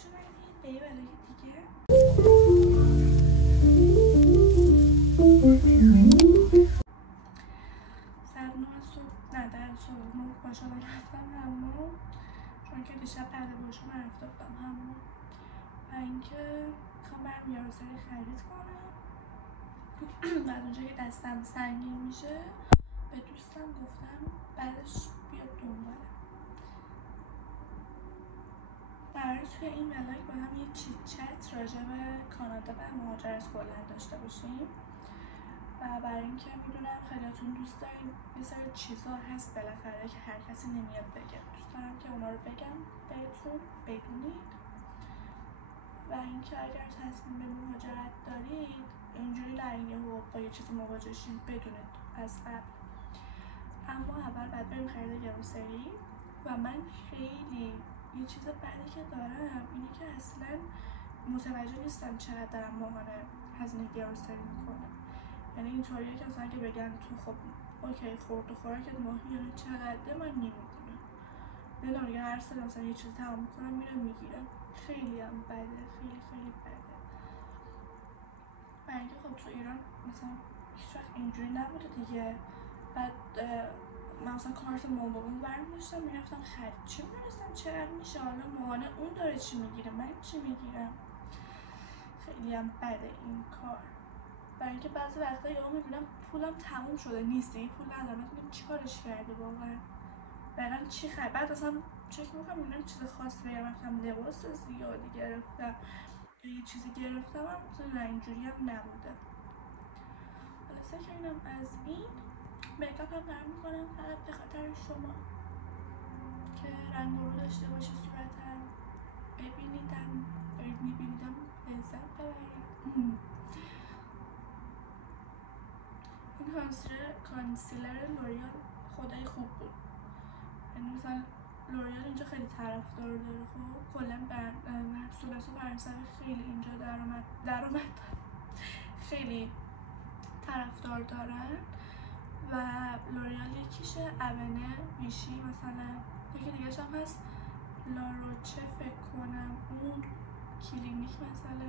خوش اومدید به یه ولاگ دیگه. ساعت 9 صبح نه در صبح 9 پاشدم رفتم حمام، چون که دیشب بعد باشو نرفته بودم حمام و اینکه میخوام برم یه سری خرید کنم. بعد اونجا که دستم سنگین میشه به دوستم گفتم بعدش بیاد دنبالم. قراره توی این ولاگ با هم یه چیت چت راجع به کانادا و مهاجرت کلا داشته باشیم و برای اینکه میدونم خیلیاتون دوست دارین یه سری چیزا هست بالاخره که هر کسی نمیاد بگه، دوست دارم که اونا رو بگم بهتون بدونید و اینکه اگر تصمیم به مهاجرت دارید اینجوری نرین با یه چیزی مواجه شین، بدونید از قبل. اما اول باید بریم خرید گروسری و من خیلی یه چیز بعدی که دارم اینه که اصلا متوجه نیستم چقدر دارم ماهانه هزینه گروسری میکنم. یعنی اینطوریه که مثلا که بگن تو خب اوکی خورد و خوراکت ماهی یعنی چقدره من نمیدونم. نمیدونم دیگه هر سال مثلا یه چیزی تمام میکنم میرم میگیرم. خیلی هم بده، خیلی بده. برای اینکه خب تو ایران مثلا هیچ وقت اینجوری نبوده دیگه. بعد من مثلا کارت مامان بابام برمی‌داشتم میرفتم خرید، چه می‌دونستم چقدر میشه، حالا ماهانه اون داره چی میگیره من چی میگیرم. خیلی هم بده این کار، برای اینکه بعضی وقتا یهو میبینم پولم تموم شده نیست دیگه، پول ندارم، میگم چی کارش کرده واقعا، بعدم چی خرید. بعد اصلا چک میکنم میبینم چیز خاصی بگم، رفتم لباس زیادی گرفتم یه چیزی گرفتم هم مثلا اینجوری هم نبوده. خلاصه که اینم از این. میکاپ هم دارم میکنم فقط به خاطر شما که رنگ رو داشته باشه صورتم، ببینیدم میبینیدم لذت ببرید. این کانسیلر لوریال خدای خوب بود، یعنی مثلا لوریال اینجا خیلی طرفدار داره، خب کلا محصولات فرانسوی خیلی اینجا درآمد خیلی طرفدار دارن و لوریال یکیشه، اونه، ویشی مثلا، یکی دیگه هم هست لاروچه فکر کنم، اون کلینیک مثلا،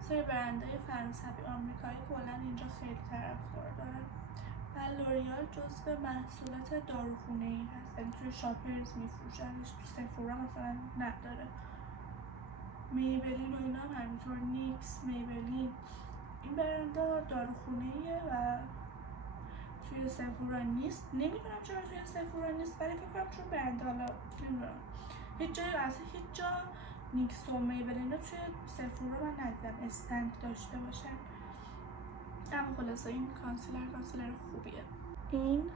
سری برندهای فرانسوی آمریکایی کلا اینجا خیلی طرفدار دارن و لوریال جزو محصولات داروخونه‌ای هست، یعنی توی شاپرز میفروشنش، تو سفورا مثلا نداره. میبلین و اینا هم همینطور، نیکس، میبلین، این برندها داروخونه‌ایه و توی سفورا نیست. نمیدونم چرا توی سفورا نیست، ولی فکر کنم چون برند حالا نمیدونم هیچ جای اصلا هیچ جا نیکس و میبلین توی سفورا من ندیدم استند داشته باشن. اما خلاصه این کانسیلر خوبیه. این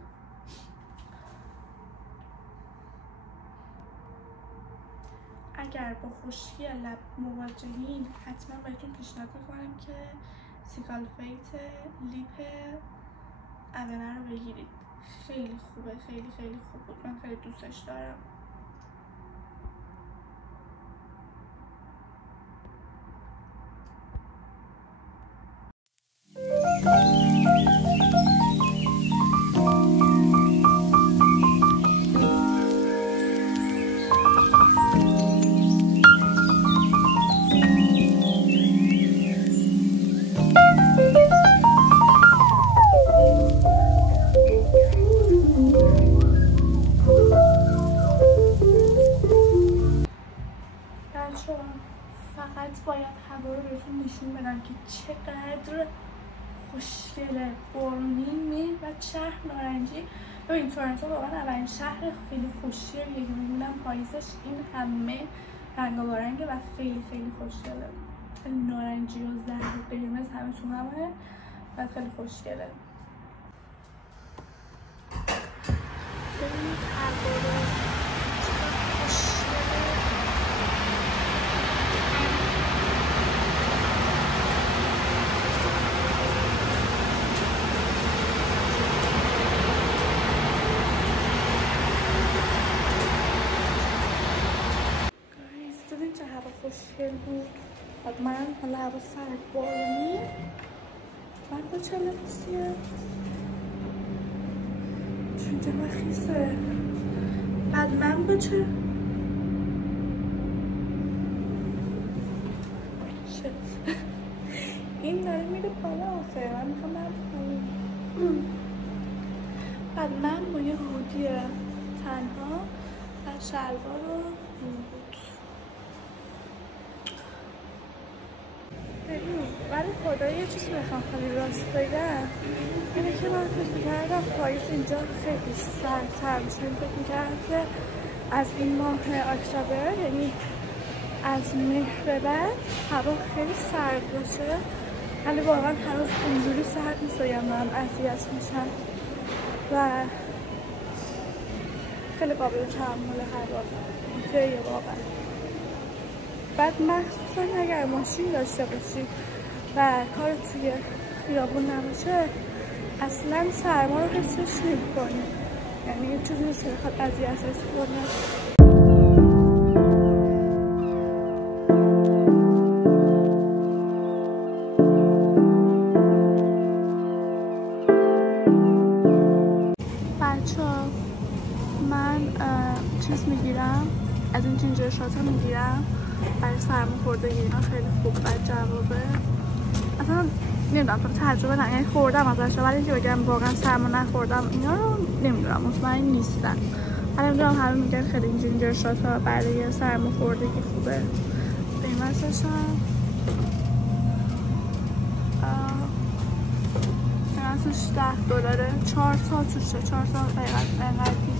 اگر با خشکی لب مواجهین حتما بهتون پیشنهاد میکنم که سیکالفیت لیپ اونه رو بگیرید، خیلی خوبه، خیلی خوب بود، من خیلی دوستش دارم. فقط باید هوا رو بهتون نشون بدم که چقدر خوشگله، بارونی، مه و شهر نارنجی. ببین تورنتو واقعا اولین شهر خیلی خوشگلیه که میدونم پاییزش این همه رنگارنگه و خیلی خوشگله، نارنجی و زرد و قرمز همه تو همه و خیلی خوشگله. ببینید هوا رو خوشگل بود. بعد من حالا هوا سرد بارونی، من با چه لباسیه چون جمع خیسه، بعد من با چه خیلی بالا آخه من میخوام برم پایین. بعد من با یه هودی تنها و شلوار و بود. ولی خدا یه چیز میخوام خیلی راست بگم اینه که من فکر میکردم پاییز اینجا خیلی سردتر میشه. فکر میکردم که از این ماه اکتبر یعنی از مهر به بعد هوا خیلی سرد باشه، ولی واقعا هنوز اونجوری سرد نیست و من اذیت میشم و خیلی قابل تحمل هوا اینطوریه واقعا. بعد مخصوصا اگر ماشین داشته باشی و کار توی خیابون نباشه اصلا سرما رو حسش نمی‌کنی، یعنی یه چیزی نیست که بخواد اذیتت کنه. بچه‌ها من چیز میگیرم، از این جینجر شات میگیرم برای سرماخوردگی، اینا خیلی خوب و جوابه. اصلا نمیدونم تو تجربه نه، یعنی خوردم ازش ولی اینکه بگم واقعا سرما نخوردم اینا رو نمیدونم، مطمئن نیستم. ولی میدونم همه میگن خیلی این جینجر شات ها برای سرماخوردگی خوبه. قیمتش هم قیمتش $10، 4 تا توشه، 4 تا انقدری.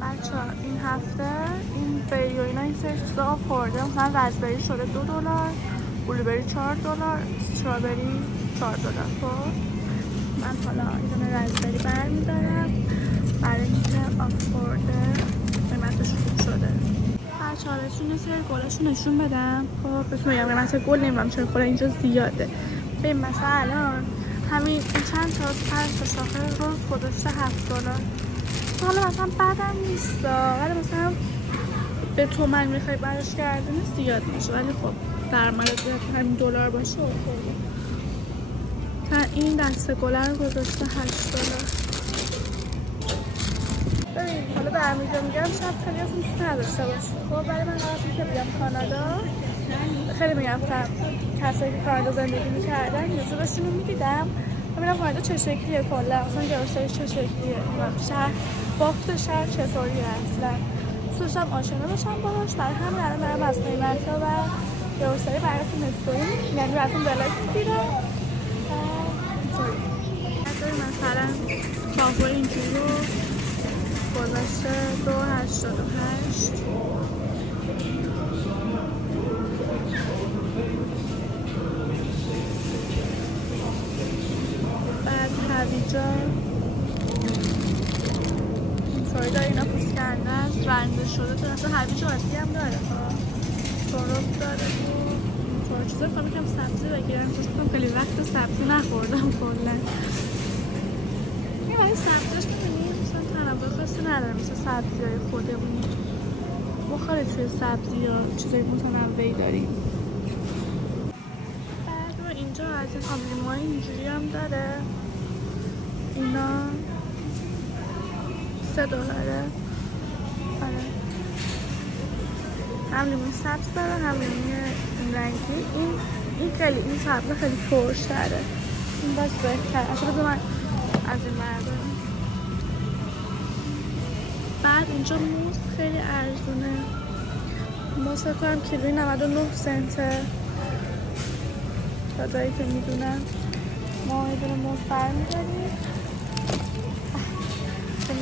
بچه‌ها این هفته این بری و اینا این سری چیزا خورده، مثلا رزبری شده $2، بلوبری $4، استرابری $4. خب من حالا یه دونه رزبری برمیدارم برای اینکه آفورده قیمتش خوب شده. بچه‌ها بهتون یه سری گلاشو نشون بدم. خب بهتون میگم قیمت گل نمیدونم چرا خود اینجا زیاده. ببین مثلا الان همین چند تا 5 تا شاخه روز گذاشته $7. حالا مثلا بدم نیست ولی مثلا به تومن میخوای برش کردن زیاد میشه، ولی خب درآمد زیاد همین $1 باشه اوکیه. این دسته گله رو گذاشته $8. ببین حالا به همینجا میگم شاید خیلی از دوست نداشته باشید خب، ولی من قبل که بیام کانادا خیلی میرفتم کسایی که کانادا زندگی میکردن یوتیوبشون رو میدیدم و میرم کانادا چه شکلیه، کلا مثلا گرسایش چه شکلیه، شهر بافت شهر چطوریه، اصلا دوستم آشنا باشم باهاش. برای همین الان دارم از قیمت‌ها و گرسایی براتون استوری یعنی براتون بلاگ میگیرم. مثلا کافو اینجوری رو گذاشته $2.88. بعد هویجا اینطوری داره، اینا پوست کنده است، رنده شده تو اصلا هویجا آتی هم داره تروب داره و اینطور چیزا. کنم یکم سبزی بگیرم چون خیلی وقت سبزی نخوردم کلا. این سبزیش می‌بینید مثلا تنوع خاصی نداره مثل سبزی‌های خودمونی. ما خیلی توی سبزی یا چیزای متنوعی داریم. بعد اینجا از این آبلیموهای اینجوری هم داره، اینا $3. آره هم لیموی سبز داره هم لیموی این رنگی. این خیلی این سبزه خیلی ترش‌تره، این باز بهتر. اصلا بذار من از این بردارم. بعد اینجا موز خیلی ارزونه، موز فکر کنم کیلویی 99 سنته تا جایی که میدونم. ما یه دونه موز برمی‌داریم.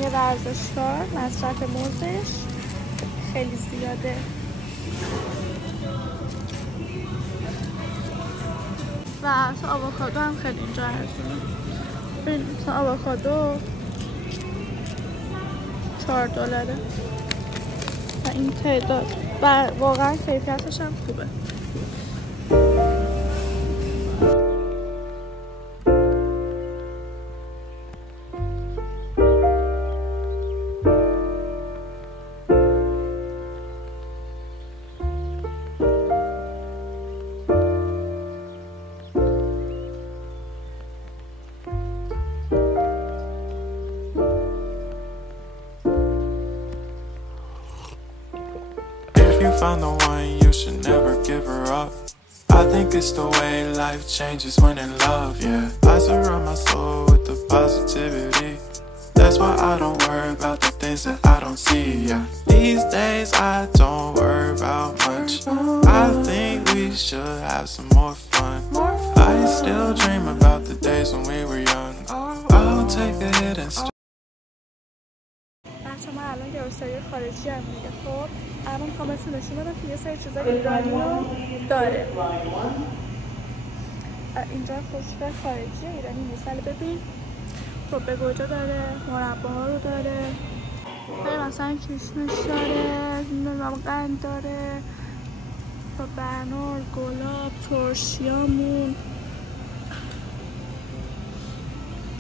یه ورزشکار مصرف موزش خیلی زیاده. و اصلا آووکادو هم خیلی اینجا ارزونه. ببین مثلا آووکادو $4 و این تعداد و واقعا کیفیتش هم خوبه. Find the one, you should never give her up. I think it's the way life changes when in love, yeah. I surround my soul with the positivity. That's why I don't worry about the things that I don't see, yeah. These days I don't worry about much. I think we should have some more fun. I still dream about the days when we were young. I'll take a hit and بچه ما الان گروسری خارجی هم میگه. خب الان میخوام بهتون نشون بدم که یه سری چیزای ایرانی رو داره. اینجا فروشگاه خارجی ایرانی نیست، ولی ببین خب به گوجه داره، مرباها رو داره، مثلا کشمش داره، نمیدونم قند داره، با بنار، گلاب، ترشیامون،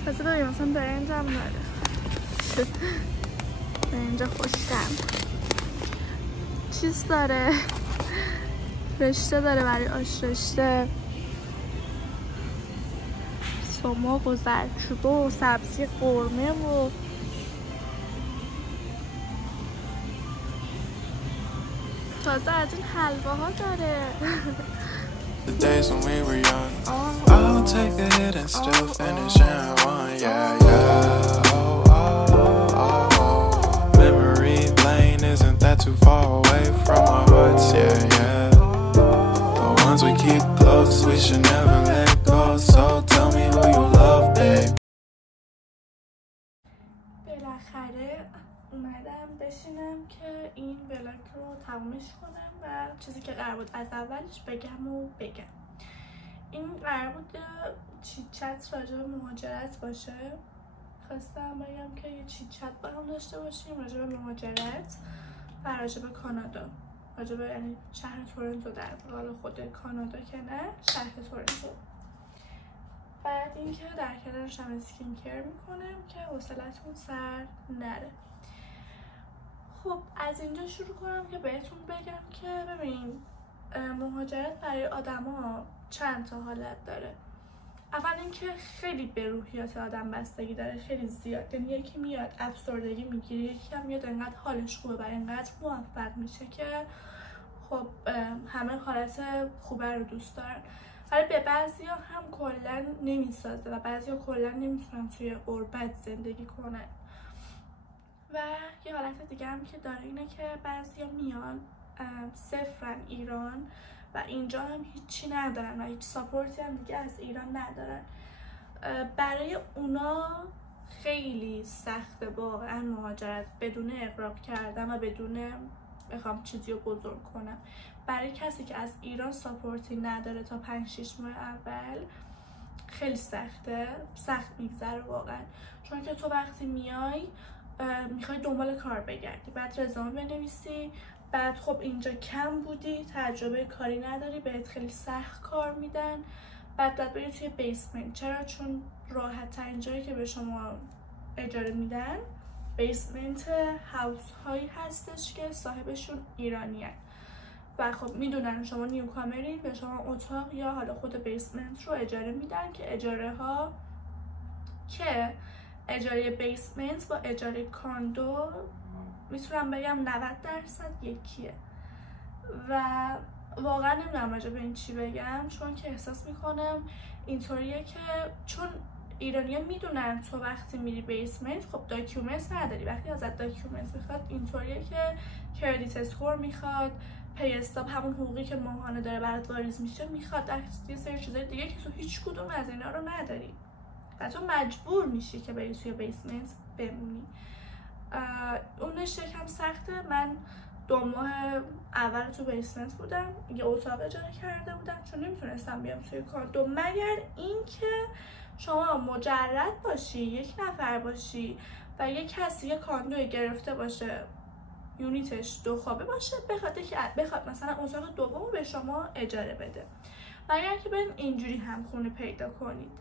تازه داریم مثلا برنج هم داره. برنج خوشتم. چیز داره، رشته داره برای آش رشته، سماق و زردچوبه و سبزی قرمه و تازه از این حلواها داره. the days when we were young. I'll take a hit and still finish in one, yeah, yeah. Oh, oh, oh, oh. Memory lane isn't that too far away from our hearts, yeah, yeah. The ones we keep close, we should never let go. So tell me who you love, babe. بالاخره اومدم بشینم که این بلاگ رو تمومش کنم و چیزی که قرار بود از اولش بگم. این قرار بود چیت چت راجع به مهاجرت باشه. خواستم بگم که یه چیت چت با هم داشته باشیم راجع به مهاجرت و راجع به کانادا، راجع به یعنی شهر تورنتو، در واقع خود کانادا که نه، شهر تورنتو. بعد اینکه در کنارش هم اسکین کیر میکنم که حوصلتون سر نره. خب از اینجا شروع کنم که بهتون بگم که ببین مهاجرت برای آدما چند تا حالت داره. اول اینکه خیلی به روحیات آدم بستگی داره، خیلی زیاد. یعنی یکی میاد افسردگی میگیره، یکی هم میاد انقدر حالش خوبه و انقدر موفق میشه که خب همه حالت خوبه رو دوست دارن. ولی به بعضیا هم کلا نمیسازه و بعضیا کلا نمیتونن توی غربت زندگی کنن. و یه حالت دیگه هم که داره اینه که بعضیا میان صفرن ایران و اینجا هم هیچی ندارن و هیچ ساپورتی هم دیگه از ایران ندارن. برای اونا خیلی سخته واقعا مهاجرت بدون اغراق کردن و بدون بخوام چیزی رو بزرگ کنم. برای کسی که از ایران ساپورتی نداره تا 5-6 ماه اول خیلی سخت میگذره واقعا. چون که تو وقتی میخوای دنبال کار بگردی، بعد رزومه بنویسی، بعد خب اینجا کم بودی، تجربه کاری نداری، بهت خیلی سخت کار میدن، بعد بری توی بیسمنت. چرا؟ چون راحت ترین جایی که به شما اجاره میدن بیسمنت هاوس هایی هستش که صاحبشون ایرانیان و خب میدونن شما نیوکامرین، به شما اتاق یا حالا خود بیسمنت رو اجاره میدن که اجاره بیسمنت با اجاره کاندو میتونم بگم 90% یکیه. و واقعا نمیدونم راجع به این چی بگم، چون که احساس میکنم اینطوریه که چون ایرانی‌ها میدونن تو وقتی میری بیسمنت خب داکیومنت نداری، وقتی ازت داکیومنت میخواد اینطوریه که کردیت اسکور میخواد، پی استاپ همون حقوقی که ماهانه داره برات واریز میشه میخواد، یه سری چیزای دیگه که تو هیچ کدوم از اینا رو نداری و تو مجبور میشی که بری توی بیسمنت بمونی. اونش یکم سخته. من 2 ماه اول تو بیسمنت بودم، یه اتاق اجاره کرده بودم چون نمیتونستم بیام توی کاندو، مگر اینکه شما مجرد باشی، 1 نفر باشی و یه کسی یه کاندوی گرفته باشه، یونیتش 2 خوابه باشه، بخواد مثلا اتاق دومو به شما اجاره بده، مگر که برین اینجوری هم خونه پیدا کنید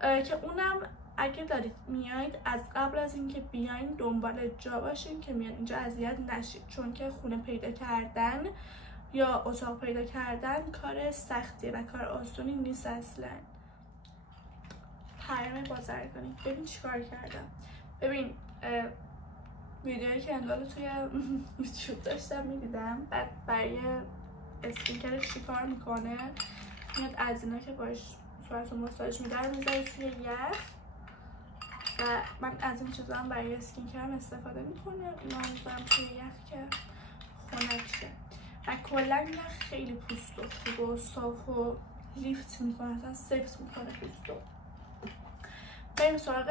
که اونم اگه دارید میایید از قبل از اینکه بیاین دنبال جا باشین که میان اینجا اذیت نشید، چون که خونه پیدا کردن یا اتاق پیدا کردن کار سختیه و کار آسونی نیست اصلا. پیام بازرگانی. ببین چیکار کردم. ببین ویدیویی که اندالو توی یوتیوب داشتم میدیدم، بعد برای اسپیکرش چیکار میکنه، میاد از اینا که باش صورت رو مساج میده رو میذاره توی یخ و من از این چیزا هم برای اسکین کرم استفاده میکنم. اینا رو میذارم توی یخ که خنک شه و کلا یخ خیلی پوست و خوب و صاف و لیفت میکنه، اصلا سفت میکنه پوست رو. بریم سراغ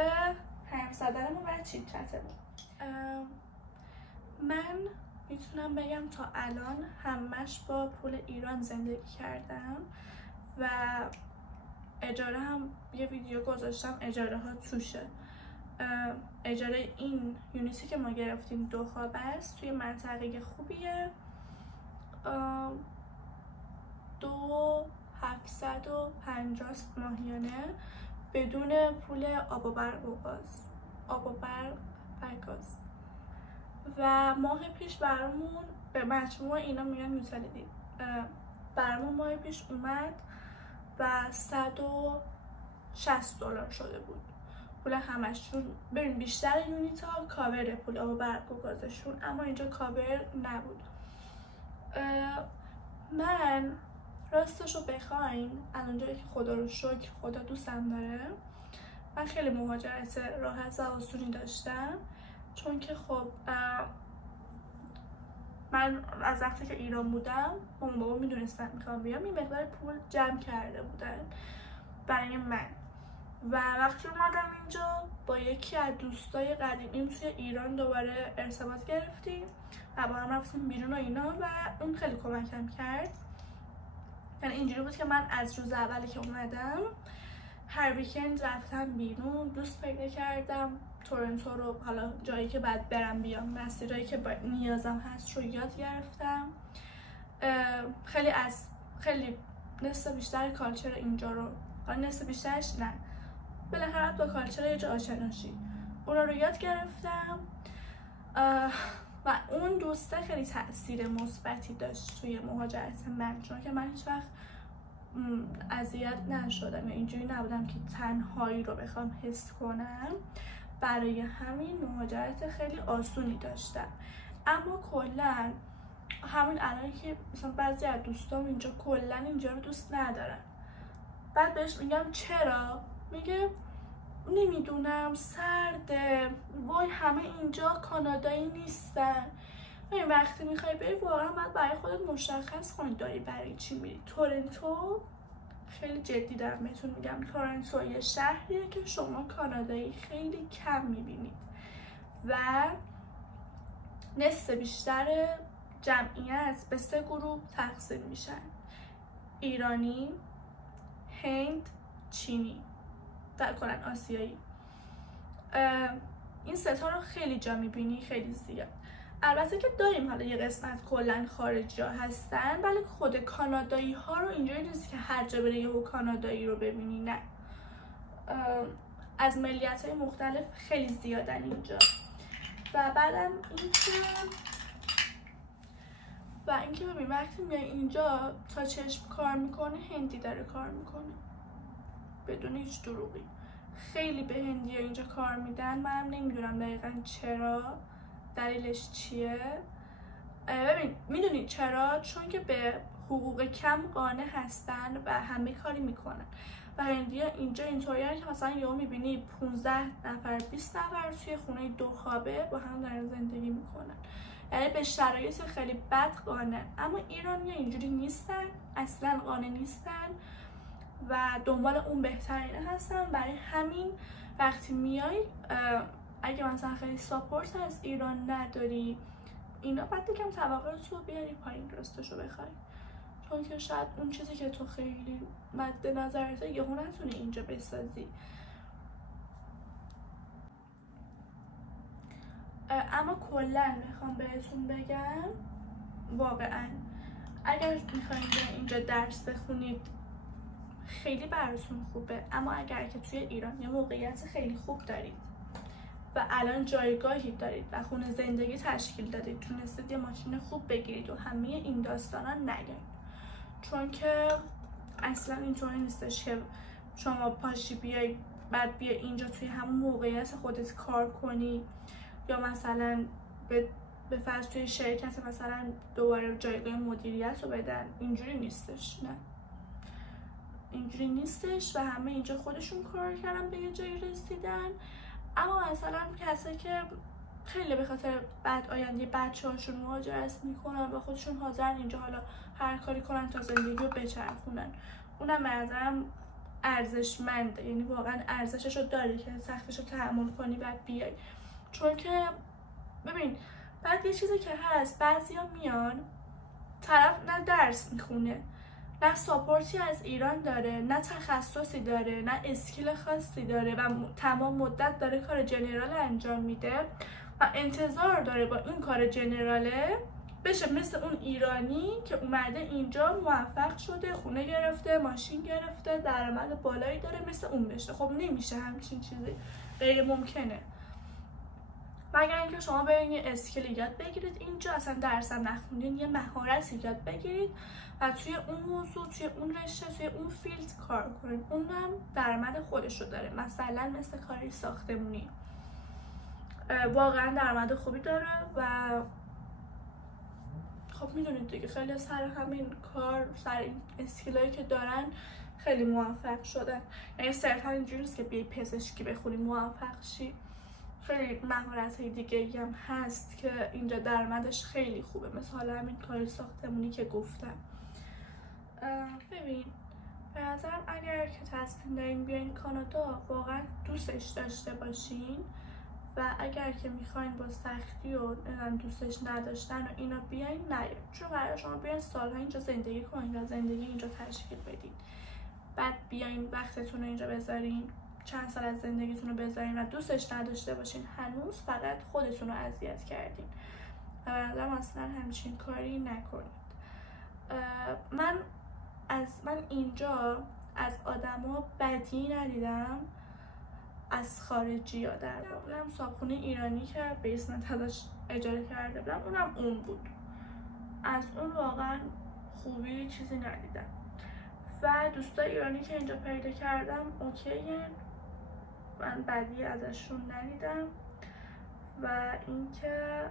حرف زدنمون و چیت چتمون. من میتونم بگم تا الان همش با پول ایران زندگی کردم و اجاره هم یه ویدیو گذاشتم اجاره ها توشه. اجاره این یونیتی که ما گرفتیم 2 خواب است، توی منطقه خوبیه، 2750 ماهیانه بدون پول آب و برق گاز. و ماه پیش برامون به مجموع اینا میگن یوتیلیتی، برامون ماه پیش اومد و $160 شده بود پول همشون. ببین بیشتر یونیت ها کاور پول آب و برق و گازشون، اما اینجا کاور نبود. من راستش رو بخواین از اونجایی که خدا رو شکر خدا دوستم داره، من خیلی مهاجرت راحت و آسونی داشتم، چون که خب من از وقتی که ایران بودم مامان بابا میدونستن میخوام بیام، این مقدار پول جمع کرده بودن برای من و وقتی اومدم اینجا با یکی از دوستای قدیمیم توی ایران دوباره ارتباط گرفتیم و با هم رفتیم بیرون و اینا و اون خیلی کمکم کرد. یعنی اینجوری بود که من از روز اولی که اومدم هر ویکند رفتم بیرون، دوست پیدا کردم، تورنتو رو، حالا جایی که بعد برم بیام، مسیرایی که نیازم هست رو یاد گرفتم. خیلی نصف بیشتر کالچر اینجا رو، نصف بیشترش نه، بالاخره با کالچر یه جا آشناشی اونا رو یاد گرفتم و اون دوسته خیلی تاثیر مثبتی داشت توی مهاجرت من، چون که من هیچ وقت اذیت نشدم یا اینجوری نبودم که تنهایی رو بخوام حس کنم. برای همین مهاجرت خیلی آسونی داشتم. اما کلا همین الان که مثلا بعضی از دوستام اینجا کلا اینجا رو دوست ندارن، بعد بهش میگم چرا؟ میگه نمیدونم سرده، وای همه اینجا کانادایی نیستن. این وقتی میخوای بری واقعا باید برای خودت مشخص کنی داری برای چی میری. تورنتو خیلی جدی دارم بهتون میگم، تورنتو یه شهریه که شما کانادایی خیلی کم میبینید و نصف بیشتر جمعیت به 3 گروه تقسیم میشن: ایرانی، هند، چینی، در کلا آسیایی. این 3 تا رو خیلی جا میبینی، خیلی زیاد. البته که داریم حالا یه قسمت کلا خارجی ها هستن، ولی خود کانادایی ها رو اینجوری نیست که هر جا بره یهو کانادایی رو ببینی، نه، از ملیت های مختلف خیلی زیادن اینجا. و بعدم اینکه ببین وقتی میای اینجا تا چشم کار میکنه هندی داره کار میکنه بدون هیچ دروغی. خیلی به هندی ها اینجا کار میدن، منم نمیدونم دقیقا چرا، دلیلش چیه. ببین میدونید چرا؟ چون که به حقوق کم قانع هستن و همه کاری میکنن و هندی ها اینجا اینطوریه که مثلا یهو میبینی 15 نفر 20 نفر توی خونه 2 خوابه با هم دارن زندگی میکنن، یعنی به شرایط خیلی بد قانع. اما ایرانی ها اینجوری نیستن، اصلا قانع نیستن و دنبال اون بهترینه هستن. برای همین وقتی میای اگه مثلا خیلی ساپورت از ایران نداری اینا، بعد یکم توقعت رو بیاری پایین راستشو بخوای، چون که شاید اون چیزی که تو خیلی مد نظرته یهو نتونی اینجا بسازی. اما کلا میخوام بهتون بگم واقعا اگر میخواین اینجا درس بخونید خیلی براتون خوبه، اما اگر که توی ایران یه موقعیت خیلی خوب دارید و الان جایگاهی دارید و خونه زندگی تشکیل دادید، تونستید یه ماشین خوب بگیرید و همه این داستانا نگید، چون که اصلا اینطوری نیستش که شما پاشی بیای بعد بیا اینجا توی همون موقعیت خودت کار کنی یا مثلا به فرض توی شرکت مثلا دوباره جایگاه مدیریت رو بدن. اینجوری نیستش، نه. اینجوری نیستش و همه اینجا خودشون کار کردن به یه جایی رسیدن. اما مثلا کسایی که خیلی به خاطر بعد آینده بچه‌هاشون مهاجرت میکنن و خودشون حاضرن اینجا حالا هر کاری کنن تا زندگی رو بچرخونن، اونم به نظرم ارزشمنده، یعنی واقعا ارزشش رو داره که سختش رو تحمل کنی و بیای. چون که ببین بعد یه چیزی که هست، بعضیا میان طرف نه درس میخونه، نه ساپورتی از ایران داره، نه تخصصی داره، نه اسکیل خاصی داره و تمام مدت داره کار جنرال انجام میده و انتظار داره با این کار جنراله بشه مثل اون ایرانی که اومده اینجا موفق شده، خونه گرفته، ماشین گرفته، درآمد بالایی داره، مثل اون بشه. خب نمیشه، همچین چیزی غیر ممکنه. مگر اینکه شما برین یه اسکیل یاد بگیرید اینجا، اصلا درس هم نخوندین، یه مهارتی یاد بگیرید و توی اون موضوع، توی اون رشته، توی اون فیلد کار کنید. اونم درآمد خودش رو داره. مثلا مثل کاری ساختمونی واقعا درآمد خوبی داره و خب میدونید دیگه خیلی سر همین کار، سر این اسکیلایی که دارن خیلی موفق شدن. یعنی صرفا اینجوری نیست که بیای پزشکی بخونی موفق شی، خیلی مهارت‌های دیگه‌ای هم هست که اینجا درآمدش خیلی خوبه، مثل همین کار ساختمونی که گفتم. ببین به نظرم اگر که تصمیم دارین بیاین کانادا واقعا دوستش داشته باشین و اگر که میخواین با سختی و دوستش نداشتن و اینا بیاین نیاین، چون قراره شما بیاین سالها اینجا زندگی کنین و زندگی اینجا تشکیل بدین، بعد بیاین وقتتون رو اینجا بذارین، چند سال از زندگیتون رو بذارین و دوستش نداشته باشین، هنوز فقط خودتون رو اذیت کردین و به نظرم اصلا همچین کاری نکنید. من اینجا از آدما بدی ندیدم، از خارجی ها در واقع. اونم صابخونه ایرانی که بیسمنت ازش اجاره کرده بودم، اونم اون بود، از اون واقعا خوبی چیزی ندیدم. و دوستای ایرانی که اینجا پیدا کردم اوکیه، من بدی ازشون ندیدم. و اینکه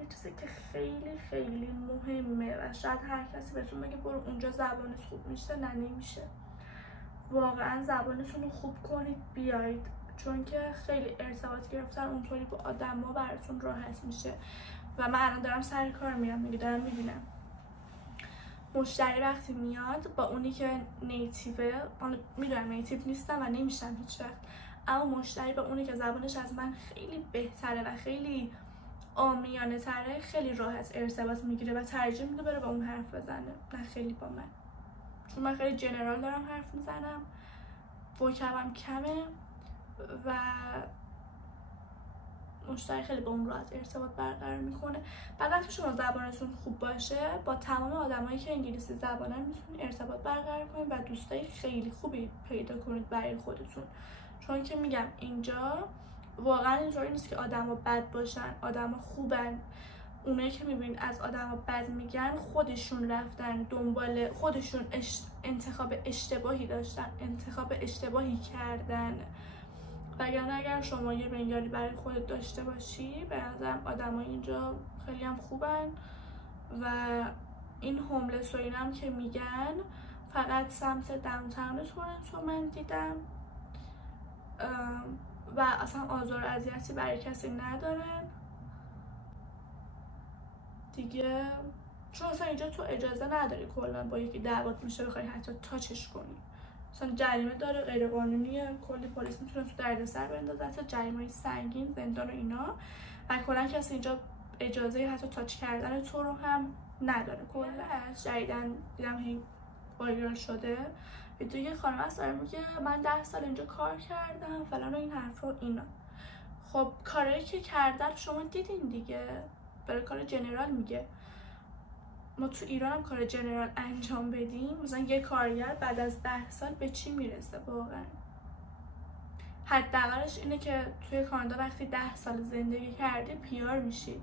یه چیزی که خیلی خیلی مهمه و شاید هر کسی بهتون بگه برو اونجا زبانت خوب میشه، نه نمیشه. واقعا زبانتون رو خوب کنید بیایید، چون که خیلی ارتباط گرفتن اونطوری با آدما براتون راحت میشه. و من الان دارم سر کار میرم دیگه، دارم میبینم مشتری وقتی میاد با اونی که نیتیوه، میدونم نیتیو نیستم و نمیشم هیچ وقت، اما مشتری با اونی که زبانش از من خیلی بهتره و خیلی عامیانه تره خیلی راحت ارتباط میگیره و ترجیح میده بره با اون حرف بزنه، نه خیلی با من، چون من خیلی جنرال دارم حرف میزنم، وکبم کمه و مشتری خیلی با اون راحت ارتباط برقرار میکنه. بعد وقتی شما زبانتون خوب باشه با تمام آدمایی که انگلیسی زبانن میتونید ارتباط برقرار کنید و دوستای خیلی خوبی پیدا کنید برای خودتون. چون که میگم اینجا واقعا اینطوری نیست که آدما بد باشن، آدما خوبن. اونایی که میبینید از آدما بد میگن خودشون رفتن دنبال خودشون، انتخاب اشتباهی داشتن، انتخاب اشتباهی کردن. وگرنه اگر شما یه معیاری برای خودت داشته باشی، به نظرم آدمای اینجا خیلی هم خوبن و این هوملس و اینم که میگن فقط سمت داونتاون تورنتو من دیدم و اصلا آزار و اذیتی برای کسی ندارن دیگه، چون اصلا اینجا تو اجازه نداری کلا با یکی دعوات میشه بخوای حتی تاچش کنی، مثلا جریمه داره، غیر قانونیه، کلی پلیس میتونه تو دردسر بندازه، تا جریمه‌های سنگین، زندان و اینا. و کلا کسی اینجا اجازه حتی تاچ کردن تو رو هم نداره. کلا از جدیدن دیدم هی وایرال شده ویدیو خانم هست داره میگه من 10 سال اینجا کار کردم فلان و این حرف رو اینا. خب کارایی که کردن شما دیدین دیگه، برای کار جنرال میگه. ما تو ایران هم کار جنرال انجام بدیم، مثلا یه کارگر بعد از 10 سال به چی میرسه واقعا؟ حداقلش اینه که توی کانادا وقتی 10 سال زندگی کردی پیار میشی.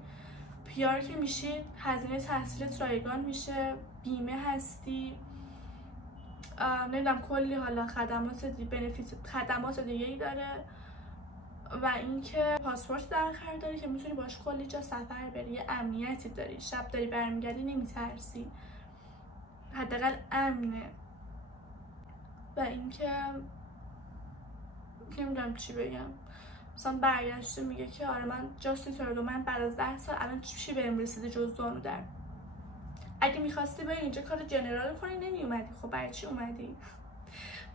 پیار که میشی هزینه تحصیلت رایگان میشه، بیمه هستی، نمیدونم کلی حالا خدمات دیگه ای داره و اینکه پاسپورت در آخر داری که میتونی باش کلی جا سفر بری، یه امنیتی داری، شب داری برمیگردی نمیترسی، حداقل امنه. و اینکه نمیدونم چی بگم، مثلا برگشته میگه که آره من جاستی تورنادو، من بعد از 10 سال الان چی بهم رسیده جز زانو در. اگه میخواستی بری اینجا کار جنرال کنی نمیومدی، خب برای چی اومدی؟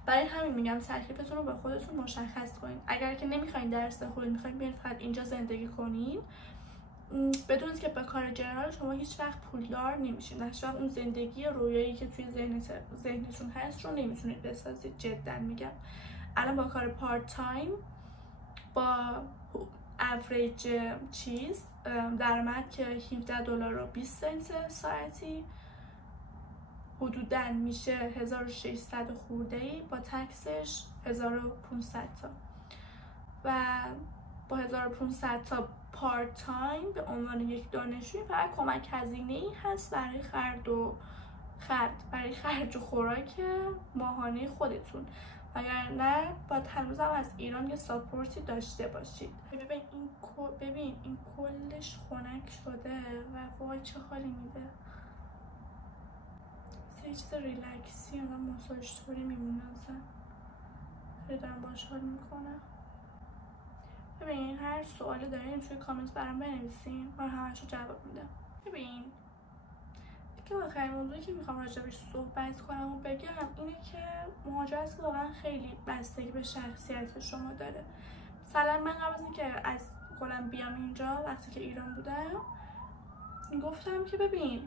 برای همین میگم تکلیفتون رو به خودتون مشخص کنین. اگر که نمیخواین درس بخونید، میخواین بیاین فقط اینجا زندگی کنین، بدونید که با کار جنرال شما هیچ وقت پولدار نمیشین، هیچ وقت اون زندگی رویایی که توی ذهنتون هست رو نمیتونید بسازید. جدا میگم الان با کار پارت تایم با اوریج چیز درآمد که $17.20 ساعتی حدوداً میشه 1600 خورده‌ای، با تکسش 1500 تا و با 1500 تا پارت تایم به عنوان یک دانشجوی فقط کمک هزینه‌ای هست برای خرج و خوراک ماهانه خودتون، وگرنه باید هنوزم از ایران یه ساپورتی داشته باشید. ببین این کلش خنک شده و وای چه حالی میده. یه چیز ریلکسی و ماساژ طوری میمونه، اصلا خیلی دارم باش حال میکنم. ببین هر سوالی دارین توی کامنت برام بنویسین، من همه‌شو جواب میدم. ببین دیگه آخرین موضوعی که میخوام راجبش صحبت کنم و بگم اینه که مهاجرت واقعا خیلی بستگی به شخصیت شما داره. مثلا من قبل از اینکه از کلا بیام اینجا، وقتی که ایران بودم گفتم که ببین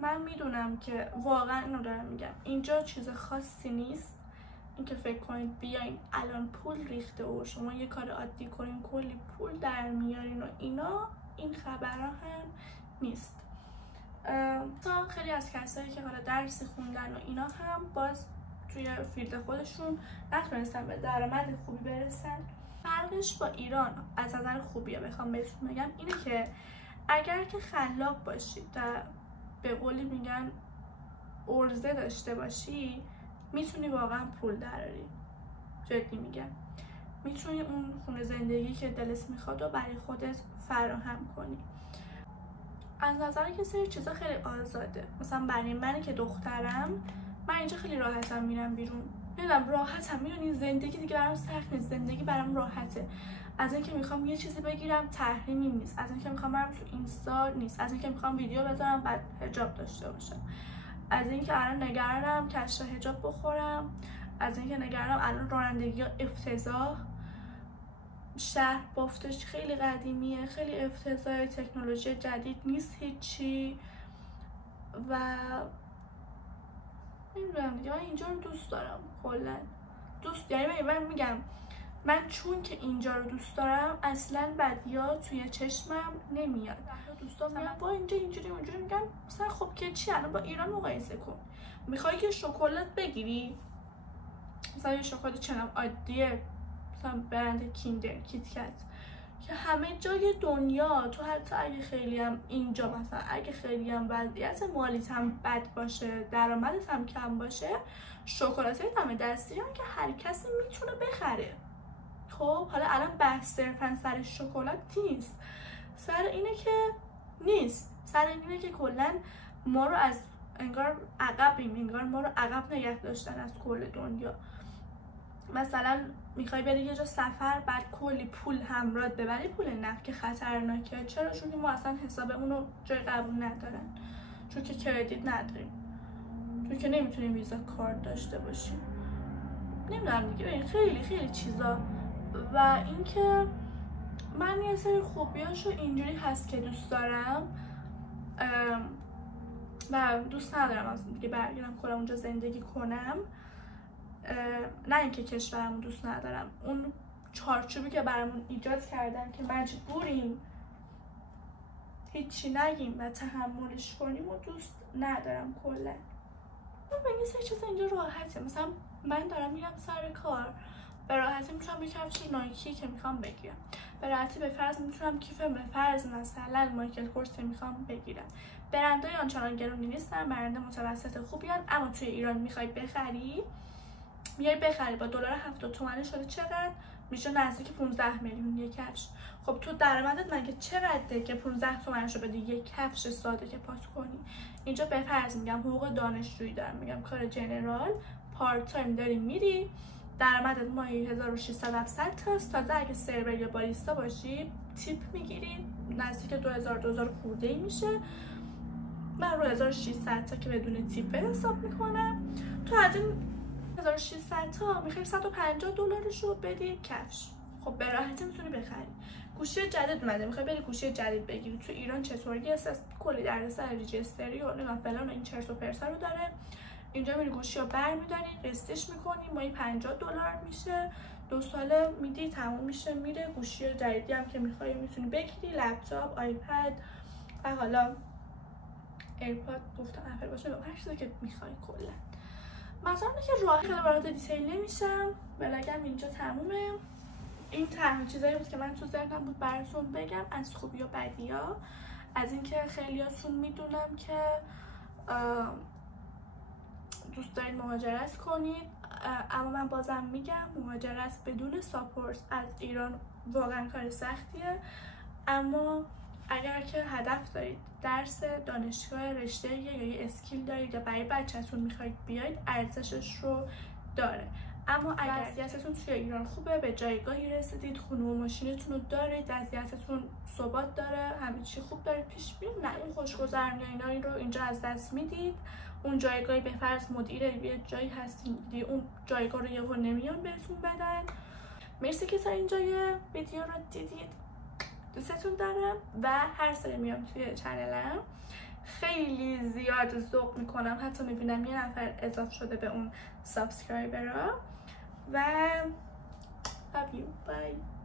من میدونم که واقعا اینو دارم میگم، اینجا چیز خاصی نیست، اینکه فکر کنید بیاین الان پول ریخته و شما یه کار عادی کنین کلی پول در میارین و اینا، این خبرها هم نیست. تا خیلی از کسایی که حالا درسی خوندن و اینا هم باز توی فیلد خودشون نتونستن به درآمد خوبی برسن. فرقش با ایران از نظر خوبیه بخوام بهتون بگم اینه که اگر که خلاق باشید و به قولی میگن عرضه داشته باشی، میتونی واقعا پول دراری. جدی میگم میتونی اون خونه زندگی که دلت میخواد و برای خودت فراهم کنی. از نظر که سری چیزا خیلی آزاده. مثلا برای من که دخترم، من اینجا خیلی راحتم میرم بیرون، نمیدونم راحتم، میدونی زندگی دیگه برام سخت نیست، زندگی برام راحته. از اینکه میخوام یه چیزی بگیرم تحریمی نیست، از اینکه میخوام برم تو اینستا نیست، از اینکه میخوام ویدیو بذارم بعد حجاب داشته باشم، از اینکه الان نگرانم کشف حجاب بخورم، از اینکه نگرانم الان رانندگی افتضاح، شهر بافتش خیلی قدیمیه، خیلی افتضاح، تکنولوژی جدید نیست هیچی و نمیدونم دیگه. من اینجا رو دوست دارم کلا، یعنی من میگم من چون که اینجا رو دوست دارم اصلا بدیا توی چشمم نمیاد. دوستان میگن با اینجا اینجوری اونجوری، میگن مثلا خب که چی الان با ایران مقایسه کن، میخوای که شکلات بگیری مثلا یه شکلات چنم عادیه مثلا برند کیندر کیتکت که همه جای دنیا، تو حتی اگه خیلی هم اینجا مثلا اگه خیلی هم وضعیت مالیت هم بد باشه، درآمدت هم کم باشه، شکلاتای دم دستی هم که هر کسی میتونه بخره. خب حالا الان بحث صرفا سر شکلات نیست، سر اینه که کلا ما رو از انگار عقبیم، انگار ما رو عقب نگه داشتن از کل دنیا. مثلا میخوای بری یه جا سفر، بعد کلی پول همراه ببری، پول نقد که خطرناکه. چرا؟ چون که ما اصلا حسابمون رو جای قبول ندارن، چون که کردیت نداریم، چون که نمیتونیم ویزا کارت داشته باشیم، نمیدونم دیگه، خیلی خیلی چیزا. و اینکه من یه سری خوبیاشو اینجوری هست که دوست دارم و دوست ندارم از دیگه برگردم کنم اونجا زندگی کنم. نه اینکه کشورمو دوست ندارم، اون چارچوبی که برامون ایجاد کردن که مجبوریم هیچی نگیم و تحملش کنیم و دوست ندارم کلا. من یه سری چیزا اینجا راحته، مثلا من دارم میرم سر کار، به راحتی میتونم یه کفش نایکی که میخوام بگیرم، به راحتی به فرض میتونم کیف به فرض مثلا مایکل کورس که میخوام بگیرم. برندهای آنچنان گرونی نیستن، برند متوسط خوبیان، اما توی ایران میخوای بخری، میای بخری با دلار 70 تومانی شده چقدر میشه؟ نزدیک 15 میلیون یک کفش. خب تو درآمدت مگه چقدره که 15 تومنشو بدی یک کفش ساده که پاس کنی؟ اینجا به فرض میگم حقوق دانشجویی دارم میگم، کار جنرال پارت تایم داری میری، درآمدت ماهی 1600 تاست. تازه اگه سرور یا باریستا باشی تیپ میگیری نزدیک 2000 خورده ای میشه. من رو 1600 تا که بدون تیپ حساب میکنم. تو از این 1600 تا میخوای $150 رو بدی کفش. خب به راحتی میتونی بخری. گوشی جدید اومده، میخوای بری گوشی جدید بگیری. تو ایران چطوری کلی دردسر ریجستری و نه فلان و این چرت و پرتا رو داره. اینجا میری گوشی رو برمیداری، قسطش میکنی، ماهی $50 میشه، 2 ساله میدی تموم میشه میره. گوشی جدیدی هم که میخوای میتونی بگیری، لپتاپ، آیپد و حالا ایرپاد گفتم اپل باشه، هر چیزی که میخوای کلا. مثلا که راه خیلی وارد دیتیل نمیشم، بلاگم اینجا تمومه. این تنها چیزایی بود که من تو ذهنم بود براتون بگم از خوبی و بدی‌ها. از اینکه خیلیاتون میدونم که دوست دارید مهاجرت کنید، اما من بازم میگم مهاجرت بدون ساپورت از ایران واقعا کار سختیه. اما اگر که هدف دارید درس دانشگاه رشته یا یه اسکیل دارید یا برای بچه‌تون میخواید بیاید، ارزشش رو داره. اما اگر وضعیتتون توی ایران خوبه، به جایگاهی رسیدید، خونه و ماشینتون رو دارید، وضعیتتون ثبات داره، همه چی خوب داره پیش میره، نه این خوشگذرونی اینایی رو اینجا از دست میدید. اون جایگاهی به فرض مدیر یه جایی هستین دیگه، اون جایگاه رو یهو نمیان بهتون بدن. مرسی که تا اینجای ویدیو رو دیدید، دوستتون دارم و هر سری میام توی چنلم خیلی زیاد ذوق میکنم، حتی میبینم یه نفر اضافه شده به اون سابسکرایبرها و love you bye.